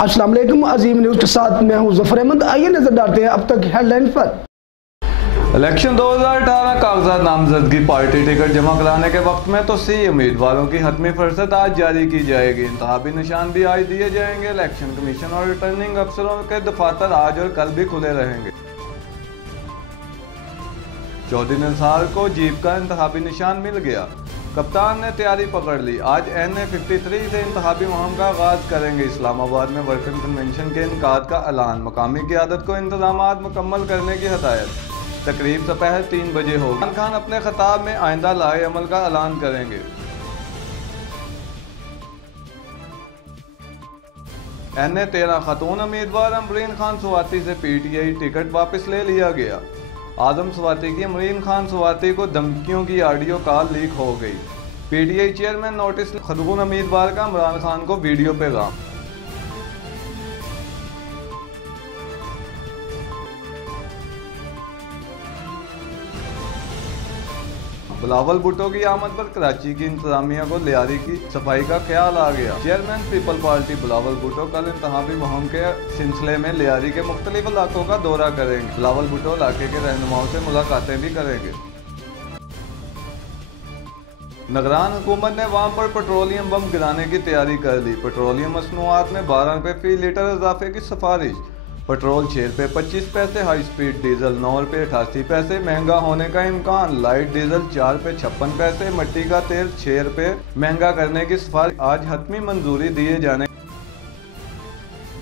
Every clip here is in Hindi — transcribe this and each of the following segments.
अस्सलाम वालेकुम, अजीम न्यूज़ के साथ मैं हूं ज़फर अहमद। आइए नजर डालते हैं अब तक हेडलाइन पर। इलेक्शन 2018 कागजात नामजदगी पार्टी टिकट जमा कराने के वक्त में तो 30 उम्मीदवारों की हतमी फहरिस्त आज जारी की जाएगी। इंतखाबी निशान भी आज दिए जाएंगे। इलेक्शन कमीशन और रिटर्निंग अफसरों के दफातर आज और कल भी खुले रहेंगे। चौधरी निसार को जीप का इंतखाबी निशान मिल गया। कप्तान ने तैयारी पकड़ ली। आज NA-53 से इंतखाबी मुहिम का आगाज करेंगे। इस्लामाबाद में वर्किंग कन्वेंशन के इनकाद का ऐलान। मकामी क़यादत को इंतजामात मुकम्मल करने की हदायत। तकरीब दोपहर 3 बजे होगी। इमरान खान अपने खिताब में आइंदा लाए अमल का ऐलान करेंगे। NA-13 खातून उम्मीदवार अमरीन खान स्वाति से PTI टिकट वापस ले लिया गया। आजम स्वाति की अमरीन खान स्वाति को धमकियों की ऑडियो कॉल लीक हो गई। PTI चेयरमैन नोटिस खातून उम्मीदवार का इमरान खान को वीडियो पैगाम। बिलावल भुट्टो की आमद पर कराची की इंतजामिया को लियारी की सफाई का ख्याल आ गया। Chairman people party Bilawal Bhutto कल इंतखाबी मुहिम के सिलसिले में लियारी के मुख्तलिफ इलाकों का दौरा करेंगे। बिलावल भुट्टो इलाके के रहनुमाओं से मुलाकातें भी करेंगे। निगरान हुकूमत ने वाम पर पेट्रोलियम बम गिराने की तैयारी कर ली। पेट्रोलियम मसनूआत में 12 रुपये फी लीटर इजाफे की सिफारिश। पेट्रोल 6 रुपये 25 पैसे, हाई स्पीड डीजल 9 रुपये 88 पैसे महंगा होने का इम्कान। लाइट डीजल 4 रुपये 56 पैसे, मिट्टी का तेल 6 रुपये महंगा करने की सिफारिश आज हतमी मंजूरी दिए जाने।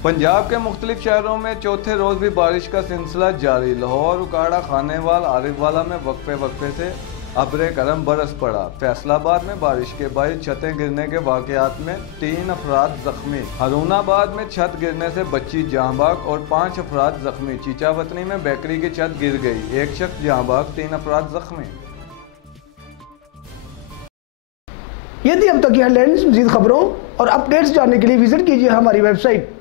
पंजाब के मुख्तलिफ शहरों में चौथे रोज भी बारिश का सिलसिला जारी। लाहौर, उकाड़ा, खानेवाल, आरिफवाला में वक्फे से अब्रे करम बरस पड़ा। फैसलाबाद में बारिश के बाद छतें गिरने के वाकयात में 3 अफराद जख्मी। हरूनाबाद में छत गिरने से बच्ची जहां बाग और 5 अफराद जख्मी। चीचावतनी में बेकरी की छत गिर गई, 1 शख्स जहां बाग, 3 अफराद जख्मी। ये थी अब तक की हेडलाइंस। मज़ीद खबरों और अपडेट्स जानने के लिए विजिट कीजिए हमारी वेबसाइट